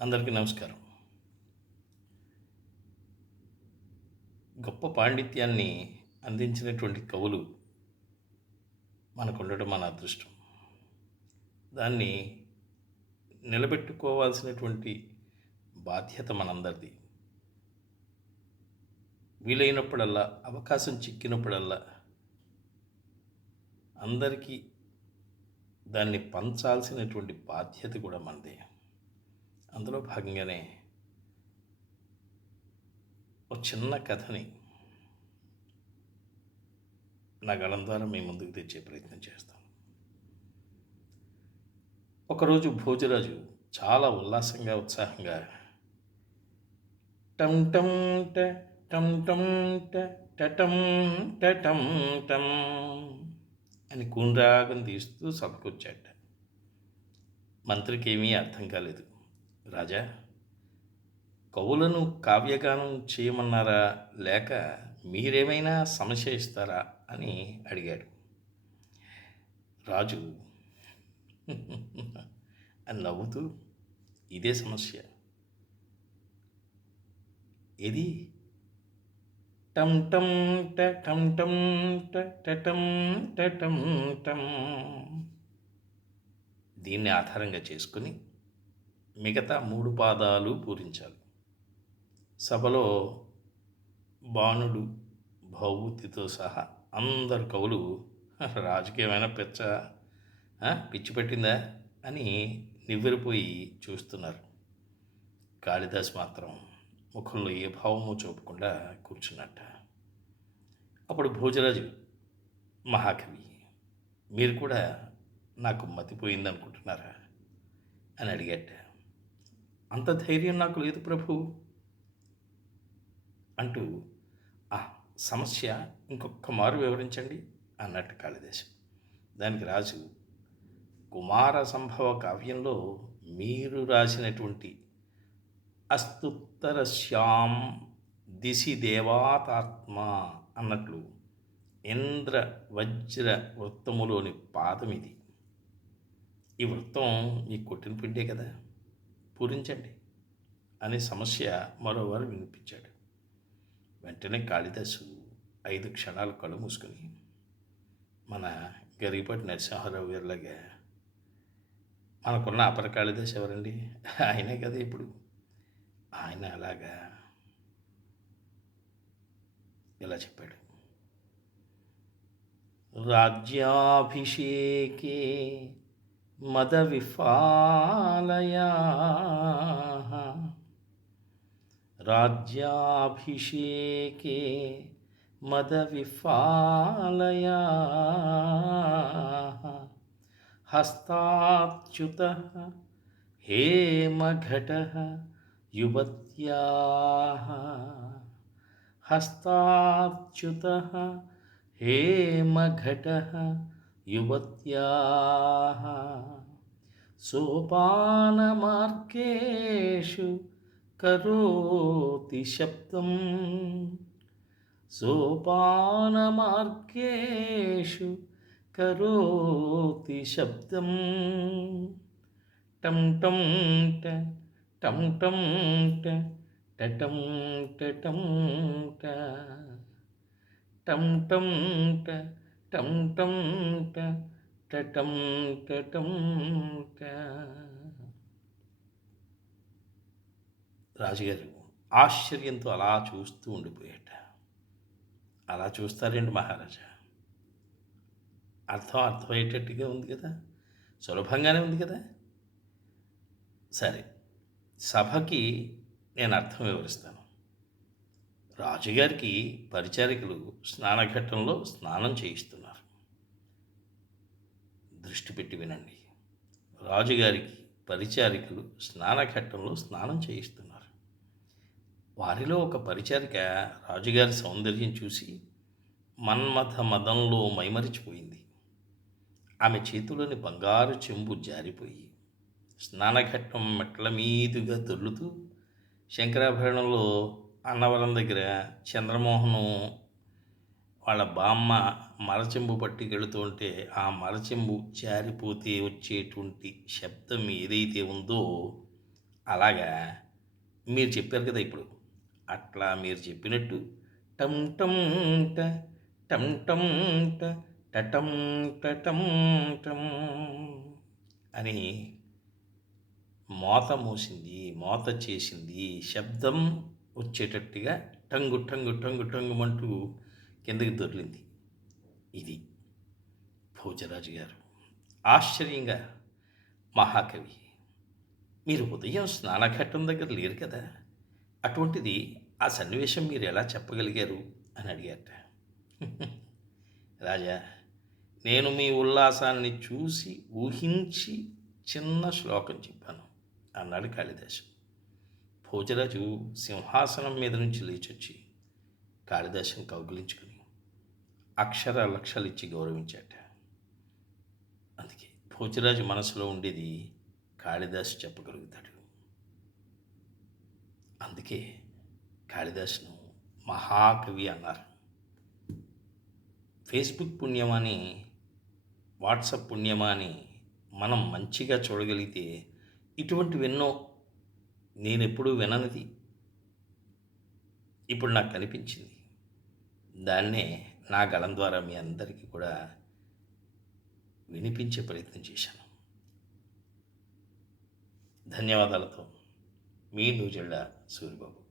అందరికీ నమస్కారం. గొప్ప పాండిత్యాన్ని అందించినటువంటి కవులు మనకు ఉండడం మన అదృష్టం. దాన్ని నిలబెట్టుకోవాల్సినటువంటి బాధ్యత మనందరిది. వీలైనప్పుడల్లా అవకాశం చిక్కినప్పుడల్లా అందరికీ దాన్ని పంచాల్సినటువంటి బాధ్యత కూడా మనదే. అందులో భాగంగానే ఒక చిన్న కథని నా గళం ద్వారా మీ ముందుకు తెచ్చే ప్రయత్నం చేస్తాం ఒకరోజు భోజరాజు చాలా ఉల్లాసంగా ఉత్సాహంగా టం టం ట టం టం ట టటం టటం టం అని కూనరాగం తీస్తూ సభకొచ్చాట. మంత్రికి ఏమీ అర్థం కాలేదు. రాజా కవులను కావ్యగానం చేయమన్నారా లేక మీరేమైనా సమస్య ఇస్తారా అని అడిగాడు. రాజు అని నవ్వుతూ ఇదే సమస్య. ఇది టం టం ట టం టం ట టటం టటం టం. దీన్ని ఆధారంగా చేసుకుని మిగతా మూడు పాదాలు పూరించాలి. సభలో బాణుడు భౌతితో సహా అందరు కవులు రాజకీయమైన పిచ్చ పిచ్చి పెట్టిందా? అని నివ్వెరిపోయి చూస్తున్నారు. కాళిదాస్ మాత్రం ముఖంలో ఏ భావము చూపకుండా కూర్చున్నట్ట. అప్పుడు భోజరాజు మహాకవి మీరు కూడా నాకు మతిపోయింది అనుకుంటున్నారా అని అడిగట. అంత ధైర్యం నాకు లేదు ప్రభు అంటూ ఆ సమస్య ఇంకొక మారు వివరించండి అన్నట్టు కాళిదాసు. దానికి రాజు కుమార సంభవ కావ్యంలో మీరు రాసినటువంటి అస్తుత్తర శ్యాం దిశి దేవాతాత్మ అన్నట్లు ఇంద్ర వజ్ర వృత్తములోని పాదం ఇది. ఈ వృత్తం మీకు కొట్టిన పిండే కదా? పూరించండి అనే సమస్య మరోవారు వినిపించాడు. వెంటనే కాళిదాసు ఐదు క్షణాలు కళ్ళు మూసుకుని మన గరిపాటి నరసింహారావు గారిలాగా మనకున్న అపర కాళిదాస్ ఎవరండి? ఆయనే కదా ఇప్పుడు. ఆయన అలాగా ఇలా చెప్పాడు. రాజ్యాభిషేకే मदविफालयाः। राज्याभिषेके मदविफालयाः। हस्ताच्युतः हेमघटः युवत्याः। हस्ताच्युतः हेमघटः హస్తాచ్యుత హేమఘట యువత్యా సోపానమార్గేషు కరోతి శబ్దం. సోపానమార్గేషు కరోతి శబ్దం. టం టం ట టం టం ట టటం టటం ట టం టం ట టం టం ట టటం టటం ట రాజుగారు ఆశ్చర్యంతో అలా చూస్తూ ఉండిపోయాట. అలా చూస్తారేంటి మహారాజా? అర్థం అర్థమయ్యేటట్టుగా ఉంది కదా? సులభంగానే ఉంది కదా? సరే సభకి నేను అర్థం వివరిస్తాను. రాజుగారికి పరిచారికలు స్నానఘట్టంలో స్నానం చేయిస్తున్నారు. దృష్టి పెట్టి వినండి. రాజుగారికి పరిచారికలు స్నానఘట్టంలో స్నానం చేయిస్తున్నారు. వారిలో ఒక పరిచారిక రాజుగారి సౌందర్యం చూసి మన్మథ మదంలో మైమరిచిపోయింది. ఆమె చేతిలోని బంగారు చెంబు జారిపోయి స్నానఘట్టం మెట్ల మీదుగా దొర్లుతూ శంకరాభరణంలో అన్నవరం దగ్గర చంద్రమోహను వాళ్ళ బామ్మ మరచెంబు పట్టుకెళుతూ ఉంటే ఆ మరచెంబు జారిపోతే వచ్చేటువంటి శబ్దం ఏదైతే ఉందో అలాగా మీరు చెప్పారు కదా ఇప్పుడు. అట్లా మీరు చెప్పినట్టు టమ్ టమ్ ట టమ్ టమ్ ట టటం టటం టం అని మోత మోసింది మోత చేసింది శబ్దం వచ్చేటట్టుగా టంగు టంగు టంగు టంగుమంటూ కిందకి దొరిలింది. ఇది భోజరాజు గారు. ఆశ్చర్యంగా మహాకవి మీరు ఉదయం స్నానఘట్టం దగ్గర లేరు కదా అటువంటిది ఆ సన్నివేశం మీరు ఎలా చెప్పగలిగారు అని అడిగారట. రాజా నేను మీ ఉల్లాసాన్ని చూసి ఊహించి చిన్న శ్లోకం చెప్పాను అన్నాడు కాళిదాసు. భోజరాజు సింహాసనం మీద నుంచి లేచొచ్చి కాళిదాసుని కౌగిలించుకుని అక్షర లక్షలు ఇచ్చి గౌరవించాట. అందుకే భోజరాజు మనసులో ఉండేది కాళిదాసు చెప్పగలుగుతాడు. అందుకే కాళిదాసును మహాకవి అన్నారు. ఫేస్బుక్ పుణ్యమాని వాట్సప్ పుణ్యమాని మనం మంచిగా చూడగలిగితే ఇటువంటివెన్నో నేను ఎప్పుడూ విననిది. ఇప్పుడు నాకు కనిపించింది. దాన్నే నా గళం ద్వారా మీ అందరికీ కూడా వినిపించే ప్రయత్నం చేశాను. ధన్యవాదాలతో మీ నూజెళ్ళ సూరిబాబు.